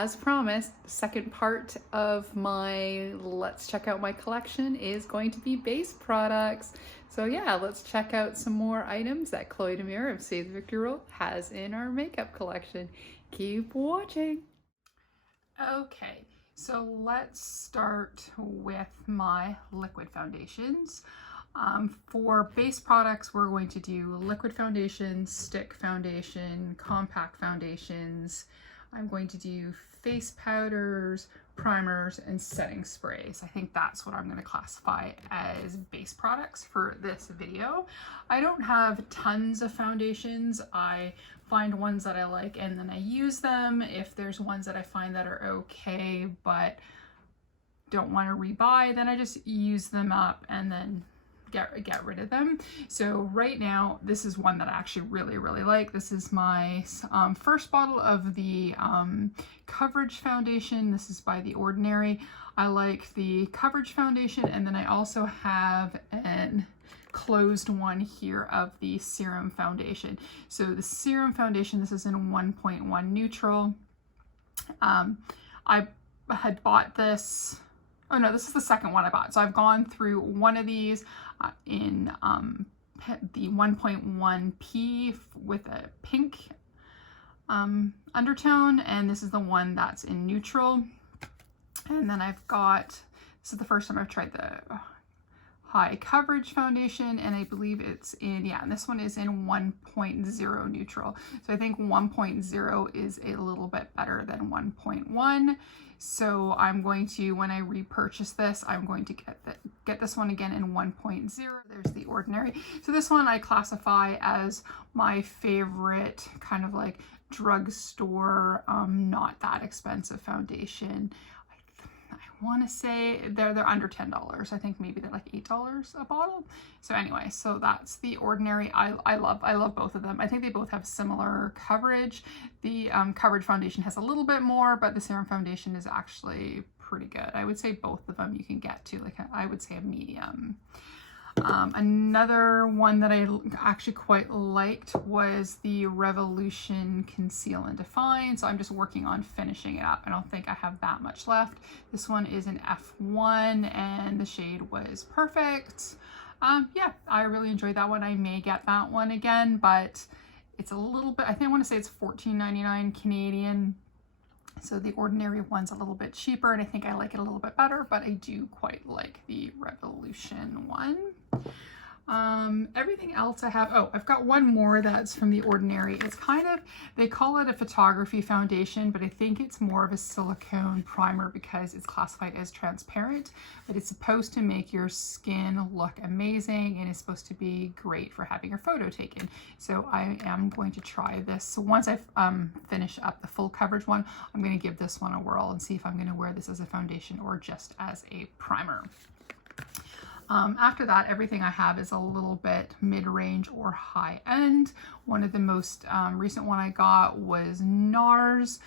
as promised, the second part of my let's check out my collection is going to be base products. So yeah, let's check out some more items that Chloe Demir of Save the Victory Roll has in our makeup collection. Keep watching. Okay, so let's start with my liquid foundations. For base products, we're going to do liquid foundation, stick foundation, compact foundations. I'm going to do face powders, primers, and setting sprays. I think that's what I'm going to classify as base products for this video. I don't have tons of foundations. I find ones that I like and then I use them. If there's ones that I find that are okay but don't want to rebuy, then I just use them up and then get rid of them. So right now, this is one that I actually really like. This is my first bottle of the Coverage Foundation. This is by The Ordinary. I like the Coverage Foundation, and then I also have an closed one here of the Serum Foundation. So the Serum Foundation, this is in 1.1 neutral. I had bought this. Oh no, this is the second one I bought. So I've gone through one of these in the 1.1P with a pink undertone, and this is the one that's in neutral. And then I've got, this is the first time I've tried the High Coverage Foundation, and I believe it's in, yeah, and this one is in 1.0 neutral. So I think 1.0 is a little bit better than 1.1. So I'm going to, when I repurchase this, I'm going to get this one again in 1.0. There's The Ordinary. So this one I classify as my favorite kind of like drugstore, not that expensive foundation. I want to say they're under $10. I think maybe they're like $8 a bottle. So anyway, so that's The Ordinary. I love both of them. I think they both have similar coverage. The Coverage Foundation has a little bit more, but the Serum Foundation is actually pretty good. I would say both of them you can get to like I would say a medium. Another one that I actually quite liked was the Revolution Conceal and Define. So I'm just working on finishing it up. I don't think I have that much left. This one is an F1 and the shade was perfect. Yeah, I really enjoyed that one. I may get that one again, but it's a little bit, I think I want to say it's $14.99 Canadian. So The Ordinary one's a little bit cheaper and I think I like it a little bit better, but I do quite like the Revolution one. Everything else I have, oh, I've got one more that's from The Ordinary. It's kind of, they call it a photography foundation, but I think it's more of a silicone primer because it's classified as transparent, but it's supposed to make your skin look amazing and it's supposed to be great for having your photo taken. So I am going to try this. So once I finish up the full coverage one, I'm going to give this one a whirl and see if I'm going to wear this as a foundation or just as a primer. After that, everything I have is a little bit mid-range or high-end. One of the most recent one I got was NARS.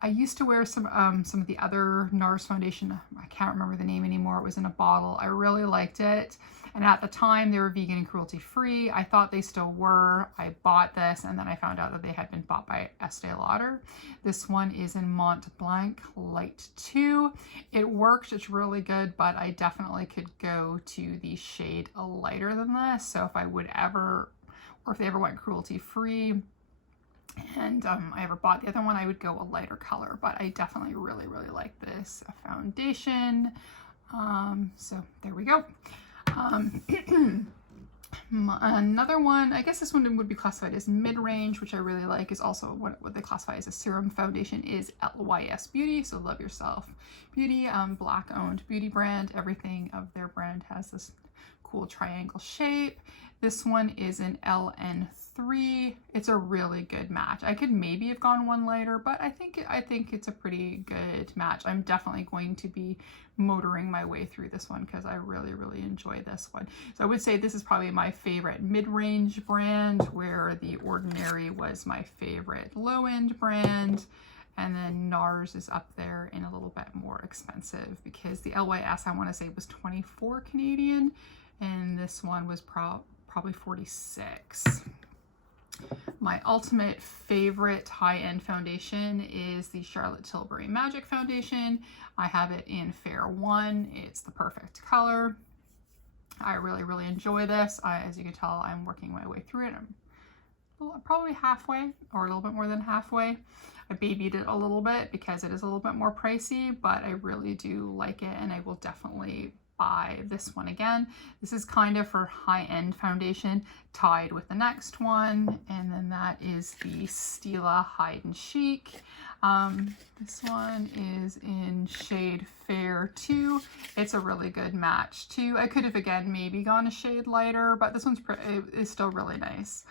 I used to wear some of the other NARS foundation. I can't remember the name anymore. It was in a bottle. I really liked it. And at the time, they were vegan and cruelty-free. I thought they still were. I bought this, and then I found out that they had been bought by Estee Lauder. This one is in Mont Blanc Light 2. It worked. It's really good, but I definitely could go to the shade lighter than this. So if I would ever, or if they ever went cruelty-free, and I ever bought the other one, I would go a lighter color, but I definitely really like this foundation. So there we go. Another one, I guess this one would be classified as mid-range, which I really like, is also what they classify as a serum foundation, is LYS Beauty. So Love Yourself Beauty, Black-owned beauty brand. Everything of their brand has this cool triangle shape. This one is an LN3. It's a really good match. I could maybe have gone one lighter, but I think it's a pretty good match. I'm definitely going to be motoring my way through this one because I really enjoy this one. So I would say this is probably my favorite mid-range brand, where The Ordinary was my favorite low-end brand. And then NARS is up there in a little bit more expensive because the LYS, I want to say, was 24 Canadian, and this one was probably 46. My ultimate favorite high-end foundation is the Charlotte Tilbury Magic Foundation. I have it in Fair 1. It's the perfect color. I really enjoy this. As you can tell, I'm working my way through it. I'm probably halfway, or a little bit more than halfway. I babied it a little bit because it is a little bit more pricey, but I really do like it, and I will definitely buy this one again. This is kind of for high-end foundation, tied with the next one, and then that is the Stila Hide and Chic. This one is in shade Fair 2. It's a really good match too. I could have again maybe gone a shade lighter, but this one's is still really nice.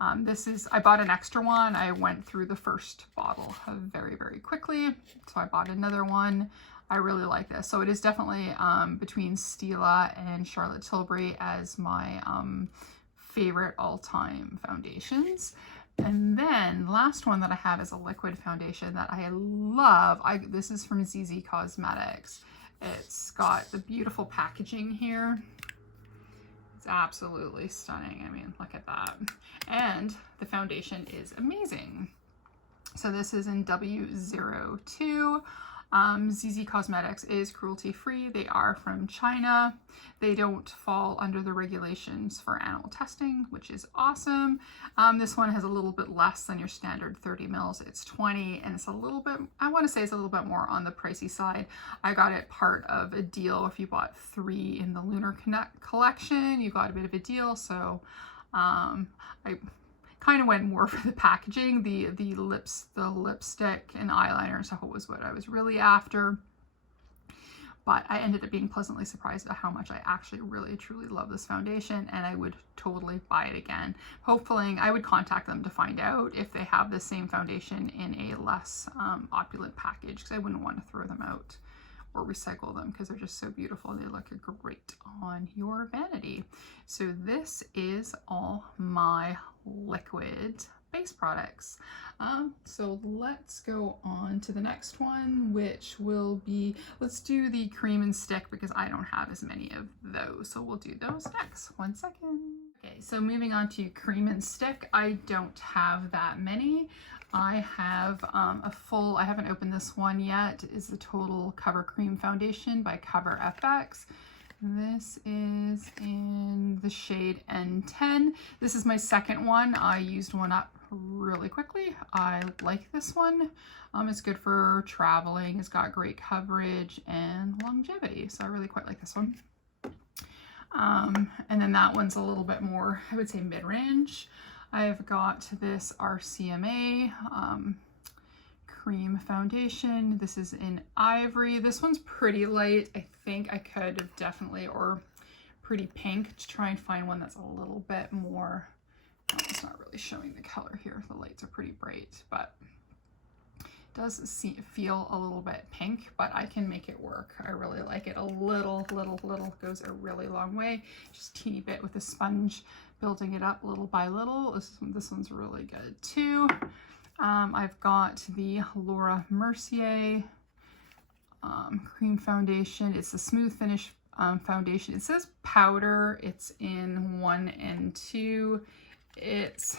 I bought an extra one. I went through the first bottle very quickly, so I bought another one. I really like this. So it is definitely between Stila and Charlotte Tilbury as my favorite all-time foundations. And then last one that I have is a liquid foundation that I love. This is from ZZ Cosmetics. It's got the beautiful packaging here. It's absolutely stunning. I mean, look at that. And the foundation is amazing. So this is in W02. ZZ Cosmetics is cruelty-free. They are from China. They don't fall under the regulations for animal testing, which is awesome. This one has a little bit less than your standard 30 mils. It's 20, and it's a little bit, I want to say it's a little bit more on the pricey side. I got it part of a deal. If you bought 3 in the Lunar Connect collection, you got a bit of a deal. So I kind of went more for the packaging. The lipstick and eyeliner and stuff was what I was really after. But I ended up being pleasantly surprised at how much I actually really truly love this foundation, and I would totally buy it again. Hopefully, I would contact them to find out if they have the same foundation in a less opulent package, because I wouldn't want to throw them out or recycle them because they're just so beautiful. They look great on your vanity. So this is all my liquid base products. So let's go on to the next one, which will be, let's do the cream and stick because I don't have as many of those. So we'll do those next. 1 second. Okay, so moving on to cream and stick. I don't have that many. I have I haven't opened this one yet, is the Total Cover Cream Foundation by Cover FX. This is in the shade N10. This is my second one. I used one up really quickly. I like this one. It's good for traveling. It's got great coverage and longevity. So I really quite like this one. And then that one's a little bit more, I would say, mid-range. I've got this RCMA cream foundation. This is in Ivory. This one's pretty light. I think I could have definitely, or pretty pink, to try and find one that's a little bit more, oh, it's not really showing the color here. The lights are pretty bright, but it does feel a little bit pink, but I can make it work. I really like it. A little goes a really long way. Just a teeny bit with a sponge, building it up little by little. This one's really good too. I've got the Laura Mercier cream foundation. It's a smooth finish foundation. It says powder. It's in 1 and 2. It's,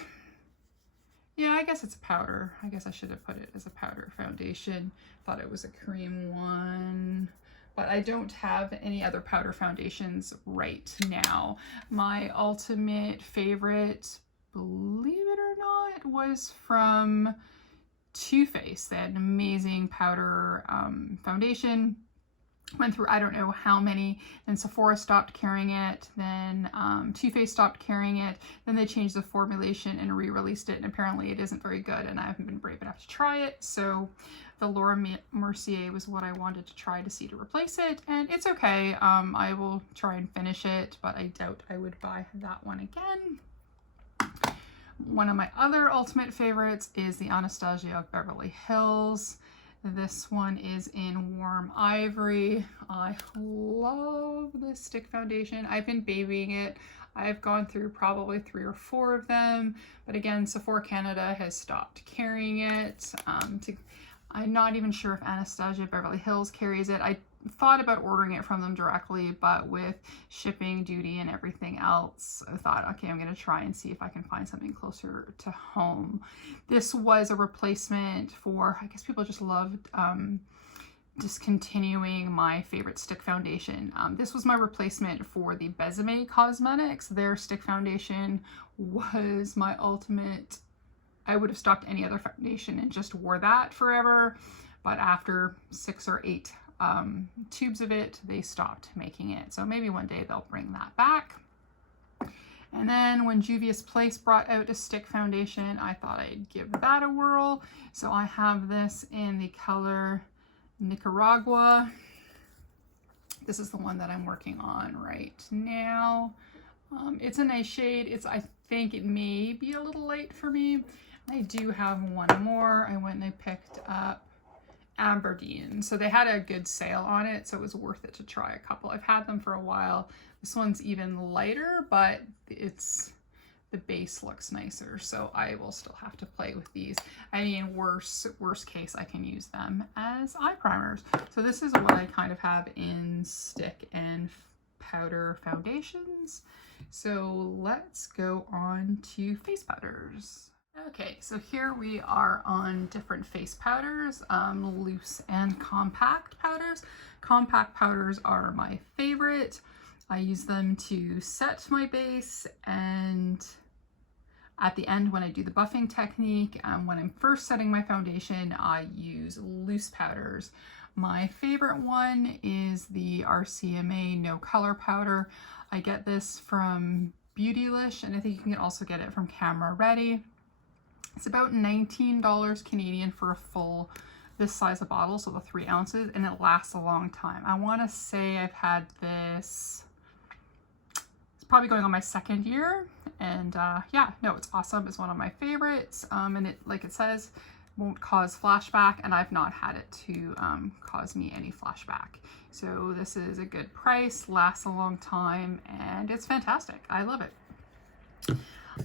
yeah, I guess it's a powder. I guess I should have put it as a powder foundation. Thought it was a cream one, but I don't have any other powder foundations right now. My ultimate favorite, believe it or not, was from Too Faced. They had an amazing powder foundation. Went through I don't know how many, then Sephora stopped carrying it, then Too Faced stopped carrying it, then they changed the formulation and re-released it, and apparently it isn't very good, and I haven't been brave enough to try it. So the Laura Mercier was what I wanted to try to see to replace it, and it's okay. I will try and finish it, but I doubt I would buy that one again. One of my other ultimate favorites is the Anastasia Beverly Hills. This one is in Warm Ivory. I love this stick foundation. I've been babying it. I've gone through probably 3 or 4 of them, but again, Sephora Canada has stopped carrying it. I'm not even sure if Anastasia Beverly Hills carries it. thought about ordering it from them directly, but with shipping, duty, and everything else, I thought, okay, I'm going to try and see if I can find something closer to home. This was a replacement for, I guess people just loved discontinuing my favorite stick foundation. This was my replacement for the Besame Cosmetics. Their stick foundation was my ultimate. I would have stopped any other foundation and just wore that forever. But after 6 or 8 tubes of it, they stopped making it. So maybe one day they'll bring that back. And then when Juvia's Place brought out a stick foundation, I thought I'd give that a whirl. So I have this in the color Nicaragua. This is the one that I'm working on right now. It's a nice shade. I think it may be a little light for me. I do have one more. I went and I picked up Aberdeen. So they had a good sale on it, so it was worth it to try a couple. I've had them for a while. This one's even lighter, but the base looks nicer, so I will still have to play with these. I mean, worst case, I can use them as eye primers. So this is what I kind of have in stick and powder foundations. So let's go on to face powders. Okay, so here we are on different face powders, loose and compact powders. Compact powders are my favorite. I use them to set my base, and at the end when I do the buffing technique, when I'm first setting my foundation, I use loose powders. My favorite one is the RCMA No Color Powder. I get this from Beautylish, and I think you can also get it from Camera Ready. It's about $19 Canadian for a full this size of bottle, so the 3 ounces, and it lasts a long time. I want to say I've had this, it's probably going on my 2nd year, and yeah, no, it's awesome. It's one of my favorites, and it, like it says, won't cause flashback, and I've not had it to cause me any flashback. So this is a good price, lasts a long time, and it's fantastic. I love it.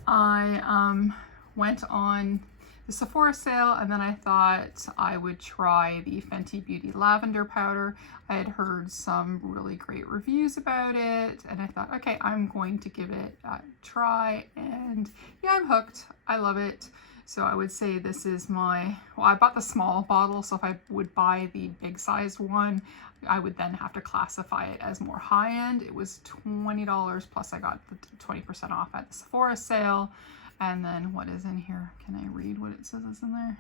I went on the Sephora sale, and then I thought I would try the Fenty Beauty Lavender Powder. I had heard some really great reviews about it, and I thought, okay, I'm going to give it a try, and yeah, I'm hooked. I love it. So I would say this is my, well, I bought the small bottle, so if I would buy the big sized one, I would then have to classify it as more high-end. It was $20, plus I got the 20% off at the Sephora sale. And then what is in here? Can I read what it says is in there?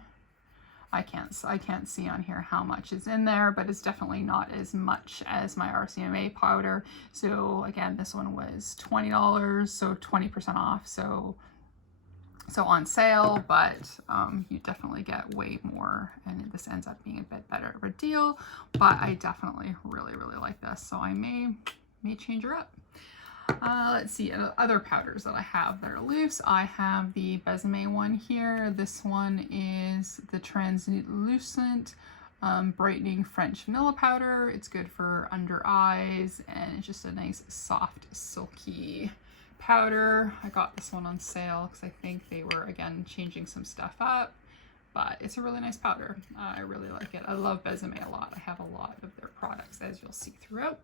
I can't see on here how much is in there, but it's definitely not as much as my RCMA powder. So again, this one was $20, so 20% off. So on sale, but you definitely get way more, and this ends up being a bit better of a deal. But I definitely really like this, so I may change her up. Let's see, other powders that I have that are loose. I have the Besame one here. This one is the Translucent Brightening French Vanilla Powder. It's good for under eyes, and it's just a nice, soft, silky powder. I got this one on sale because I think they were, again, changing some stuff up. But it's a really nice powder. I really like it. I love Besame a lot. I have a lot of their products, as you'll see throughout.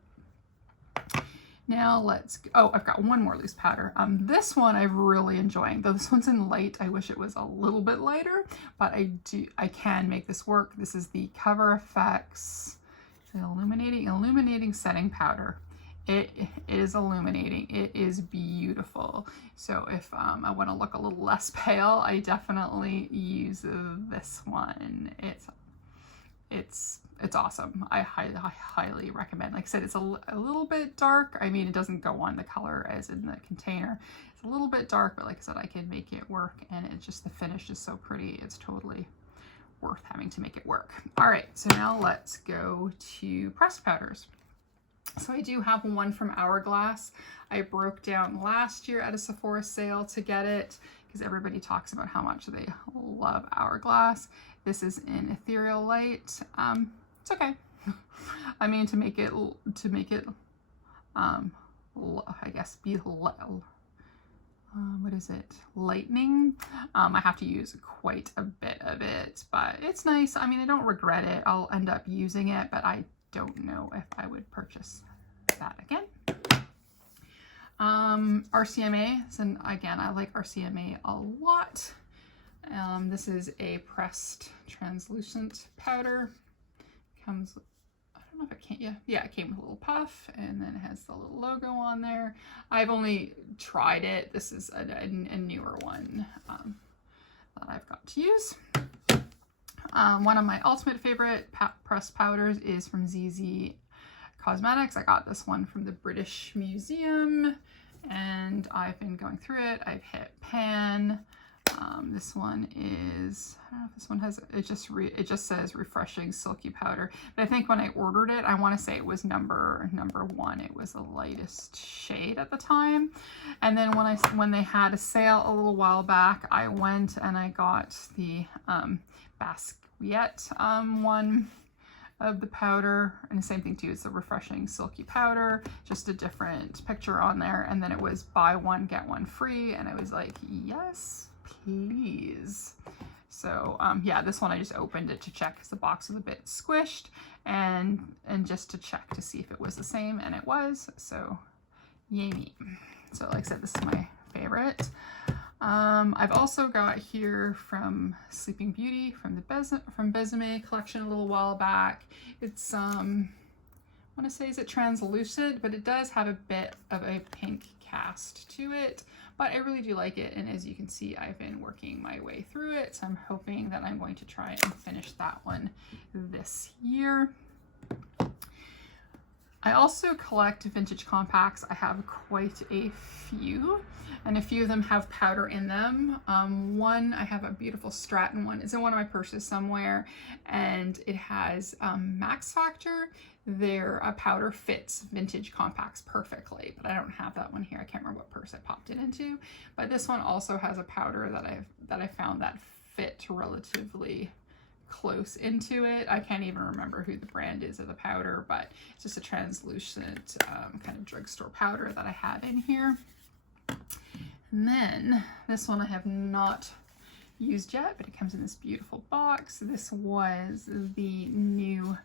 Now let's, oh, I've got one more loose powder. This one I'm really enjoying, though this one's in light. I wish it was a little bit lighter, but I can make this work. This is the Cover FX Illuminating Setting Powder. It is illuminating. It is beautiful. So if I want to look a little less pale, I definitely use this one. It's awesome. I highly recommend. Like I said, it's a little bit dark. I mean, it doesn't go on the color as in the container. It's a little bit dark, but like I said, I can make it work, and it's just, the finish is so pretty. It's totally worth having to make it work. All right, so now let's go to pressed powders. So I do have one from Hourglass. I broke down last year at a Sephora sale to get it because everybody talks about how much they love Hourglass. This is in Ethereal Light. It's okay. I mean, to make it, I guess, be what is it? Lightning. I have to use quite a bit of it, but it's nice. I mean, I don't regret it. I'll end up using it, but I don't know if I would purchase that again. RCMA, and again, I like RCMA a lot. This is a pressed translucent powder. Comes, I don't know if it came, yeah, it came with a little puff, and then it has the little logo on there. I've only tried it. This is a newer one that I've got to use. One of my ultimate favorite pressed powders is from ZZ Cosmetics. I got this one from the British Museum, and I've been going through it. I've hit pan. This one is, I don't know if this one has, it just says refreshing silky powder. But I think when I ordered it, I want to say it was number 1. It was the lightest shade at the time. And then when they had a sale a little while back, I went and I got the Basquiat one of the powder, and the same thing too, it's a refreshing silky powder, just a different picture on there, and then it was buy one get one free, and I was like, yes please. So yeah, this one I just opened it to check because the box was a bit squished, and just to check to see if it was the same, and it was, so yay me. So like I said, this is my favorite. I've also got here from Sleeping Beauty, from the Besame collection a little while back. It's I want to say, is it translucent, but it does have a bit of a pink cast to it, but I really do like it, and as you can see, I've been working my way through it, so I'm hoping that I'm going to try and finish that one this year. I also collect vintage compacts. I have quite a few, and a few of them have powder in them. One, I have a beautiful Stratton one. It's in one of my purses somewhere, and it has Max Factor. Their powder fits vintage compacts perfectly, but I don't have that one here. I can't remember what purse I popped it into, but this one also has a powder that I found that fit relatively close into it. I can't even remember who the brand is of the powder, but it's just a translucent kind of drugstore powder that I have in here. And then this one I have not used yet, but it comes in this beautiful box. This was the new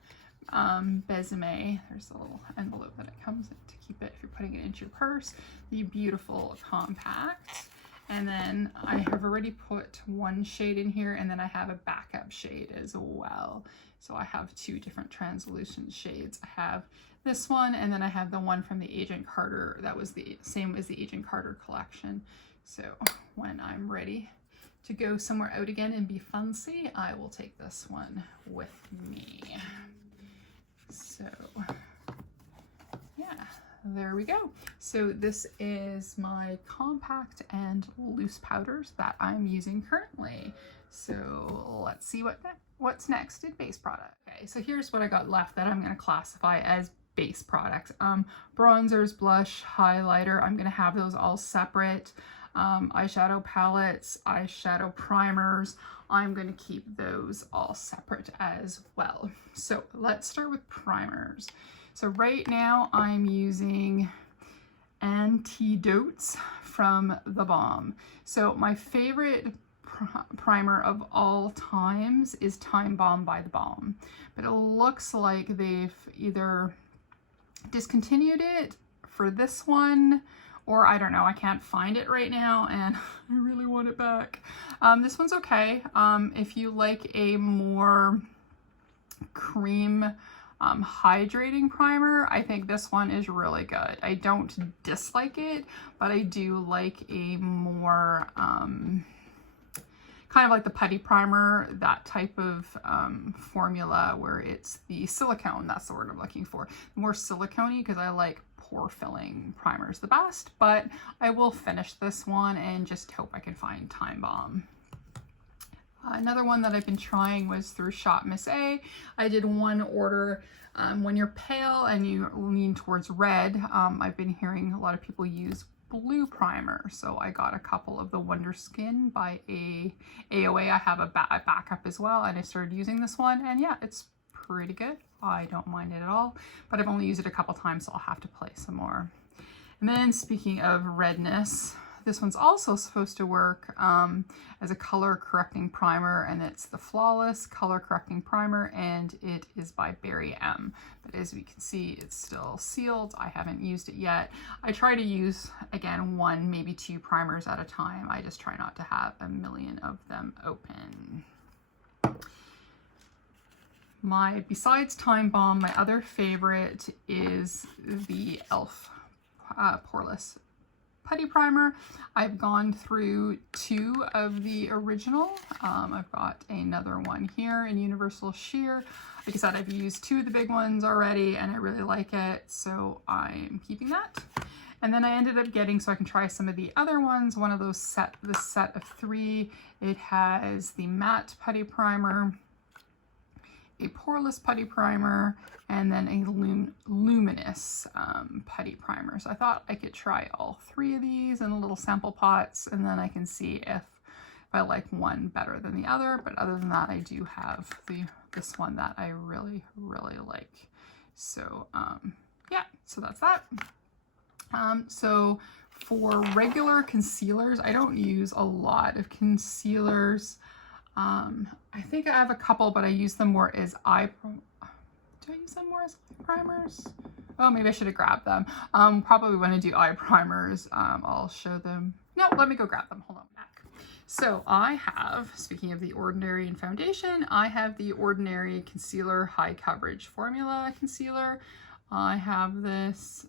Besame. There's a little envelope that it comes in to keep it if you're putting it into your purse. The beautiful compact. And then I have already put one shade in here, and then I have a backup shade as well. So I have 2 different translucent shades. I have this one, and then I have the one from the Agent Carter that was the same as the Agent Carter collection. So when I'm ready to go somewhere out again and be fancy, I will take this one with me. So yeah, there we go. So this is my compact and loose powders that I'm using currently. So let's see what's next in base product. Okay, so here's what I got left that I'm going to classify as base products. Bronzers, blush, highlighter, I'm going to have those all separate. Eyeshadow palettes, eyeshadow primers, I'm going to keep those all separate as well. So let's start with primers. So right now I'm using Antidotes from The Balm. So my favorite primer of all times is Time Bomb by The Balm, but it looks like they've either discontinued it for this one, or I don't know, I can't find it right now, and I really want it back. This one's okay. If you like a more cream hydrating primer, I think this one is really good. I don't dislike it, but I do like a more kind of like the putty primer, that type of formula where it's the silicone, that's the word I'm looking for. More silicone-y, because I like pore filling primers the best, but I will finish this one and just hope I can find Time Bomb. Another one that I've been trying was through Shop Miss A. I did one order. When you're pale and you lean towards red, I've been hearing a lot of people use blue primer. So I got a couple of the Wonder Skin by AOA. I have a backup as well, and I started using this one, and yeah, it's pretty good. I don't mind it at all, but I've only used it a couple times, so I'll have to play some more. And then speaking of redness, this one's also supposed to work as a color correcting primer, and it's the Flawless Color Correcting Primer, and it is by Barry M. But as we can see, it's still sealed. I haven't used it yet. I try to use, again, 1, maybe 2 primers at a time. I just try not to have a million of them open. Besides Time Bomb, my other favorite is the e.l.f. Poreless Putty Primer. I've gone through 2 of the original. I've got another one here in Universal Sheer. Like I said, I've used 2 of the big ones already and I really like it, so I'm keeping that. And then I ended up getting, so I can try some of the other ones, one of those the set of 3. It has the matte putty primer, a poreless putty primer, and then a luminous putty primer. So I thought I could try all 3 of these in little sample pots, and then I can see if I like one better than the other. But other than that, I do have this one that I really, really like. So yeah, so that's that. So for regular concealers, I don't use a lot of concealers. I think I have a couple, but I use them more as do I use them more as primers? Oh, maybe I should have grabbed them. Probably when I do eye primers, I'll show them. No, let me go grab them. Hold on, back. So I have, speaking of the Ordinary and foundation, I have the Ordinary Concealer High Coverage Formula Concealer. I have this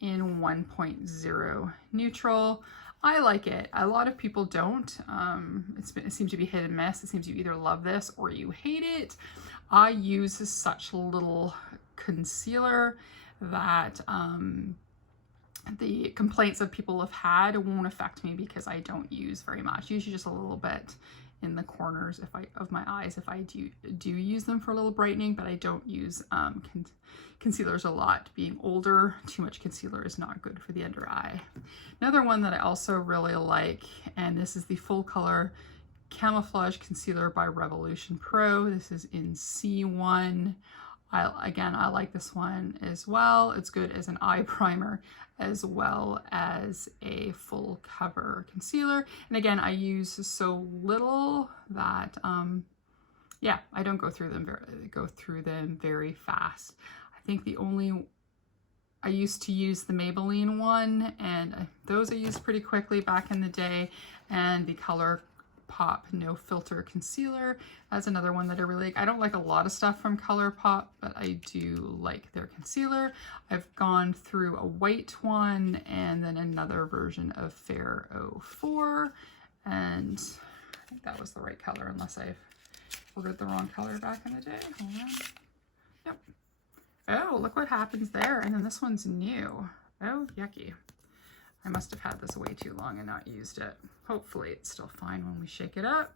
in 1.0 neutral. I like it. A lot of people don't. It seems to be hit and miss. It seems you either love this or you hate it. I use such little concealer that the complaints that people have had won't affect me because I don't use very much. Usually just a little bit in the corners of my eyes if I do use them for a little brightening, but I don't use concealers a lot. Being older, too much concealer is not good for the under eye. Another one that I also really like, and this is the Full Color Camouflage Concealer by Revolution Pro. This is in C1. Again, I like this one as well. It's good as an eye primer as well as a full cover concealer. And again, I use so little that yeah, I don't go through them very fast. I think I used to use the Maybelline one, and those I used pretty quickly back in the day, and the ColourPop No Filter Concealer. That's another one that I really like. I don't like a lot of stuff from ColourPop, but I do like their concealer. I've gone through a white one and then another version of Fair 04, and I think that was the right color unless I've ordered the wrong color back in the day. Hold on. Yep. Oh, look what happens there. And then this one's new. Oh, yucky. I must have had this way too long and not used it. Hopefully it's still fine when we shake it up.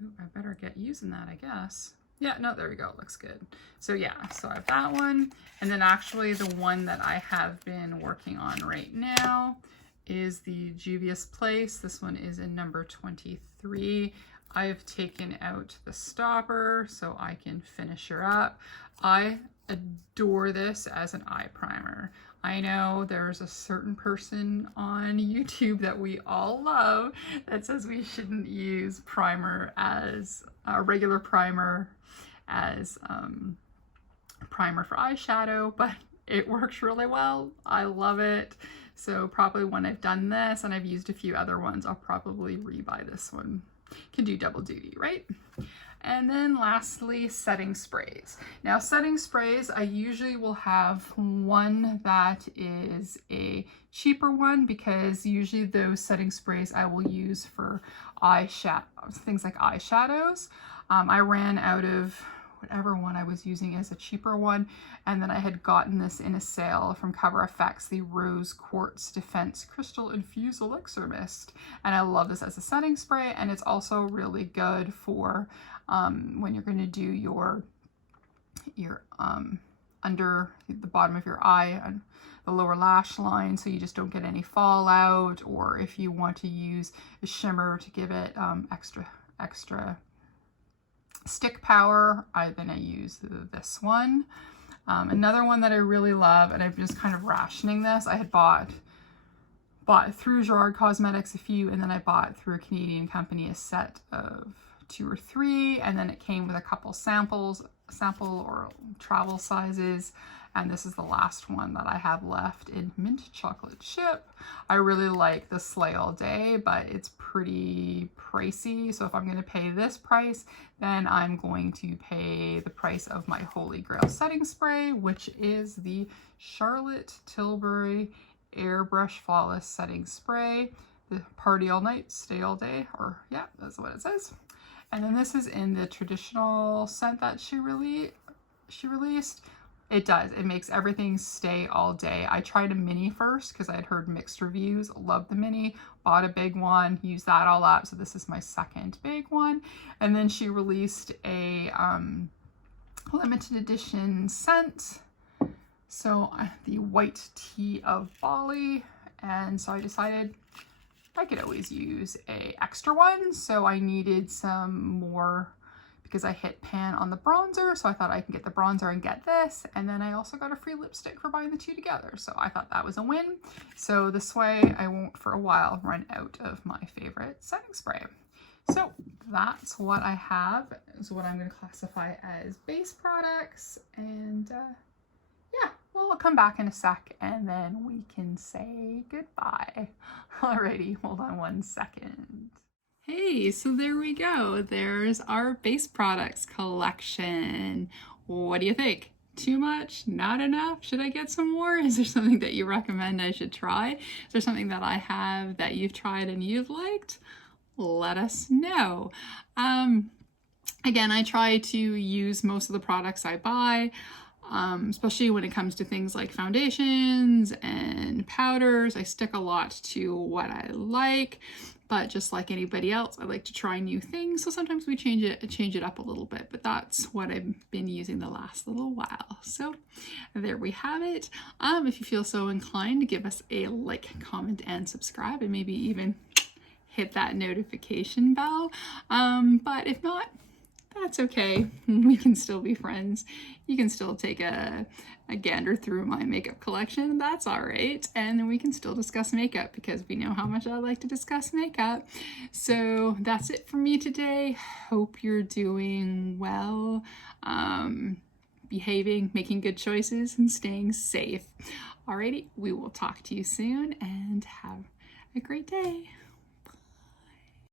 Ooh, I better get using that, I guess. Yeah, no, there we go. It looks good. So yeah, so I have that one. And then actually the one that I have been working on right now is the Juvia's Place. This one is in number 23. I've taken out the stopper so I can finish her up. I adore this as an eye primer. I know there's a certain person on YouTube that we all love that says we shouldn't use primer as a regular primer as primer for eyeshadow, but it works really well. I love it. So probably when I've done this and I've used a few other ones, I'll probably rebuy this one. Can do double duty, right? And then lastly, setting sprays. Now setting sprays, I usually will have one that is a cheaper one because usually those setting sprays I will use for eyeshadows, things like eyeshadows. I ran out of whatever one I was using as a cheaper one, and then I had gotten this in a sale from Cover FX, the Rose Quartz Defense Crystal Infused Elixir Mist, and I love this as a setting spray. And it's also really good for when you're going to do your under the bottom of your eye, on the lower lash line, so you just don't get any fallout, or if you want to use a shimmer to give it extra stick power, then I use this one. Another one that I really love, and I'm just kind of rationing this, I had bought through Gerard Cosmetics a few, and then I bought through a Canadian company a set of 2 or 3, and then it came with a couple sample or travel sizes, and this is the last one that I have left in mint chocolate chip. I really like the Slay All Day, but it's pretty pricey, so if I'm going to pay this price, then I'm going to pay the price of my Holy Grail setting spray, which is the Charlotte Tilbury Airbrush Flawless Setting Spray, the Party All Night, Stay All Day, or yeah, that's what it says. And then this is in the traditional scent that she released. It does. It makes everything stay all day. I tried a mini first because I had heard mixed reviews. Loved the mini. Bought a big one. Used that all up. So this is my second big one. And then she released a limited edition scent. So the White Tea of Bali, and so I decided I could always use a extra one, so I needed some more because I hit pan on the bronzer, so I thought I can get the bronzer and get this, and then I also got a free lipstick for buying the 2 together, so I thought that was a win. So this way I won't for a while run out of my favorite setting spray. So that's what I have, is what I'm going to classify as base products, and yeah, well, I'll come back in a sec and then we can say goodbye. Alrighty, hold on one second. Hey, so there we go. There's our base products collection. What do you think? Too much? Not enough? Should I get some more? Is there something that you recommend I should try? Is there something that I have that you've tried and you've liked? Let us know. Again, I try to use most of the products I buy. Especially when it comes to things like foundations and powders. I stick a lot to what I like, but just like anybody else, I like to try new things. So sometimes we change it up a little bit, but that's what I've been using the last little while. So there we have it. If you feel so inclined, give us a like, comment, and subscribe, and maybe even hit that notification bell. But if not, that's okay. We can still be friends. You can still take a gander through my makeup collection. That's all right. And then we can still discuss makeup because we know how much I like to discuss makeup. So that's it for me today. Hope you're doing well, behaving, making good choices, and staying safe. Alrighty, we will talk to you soon and have a great day.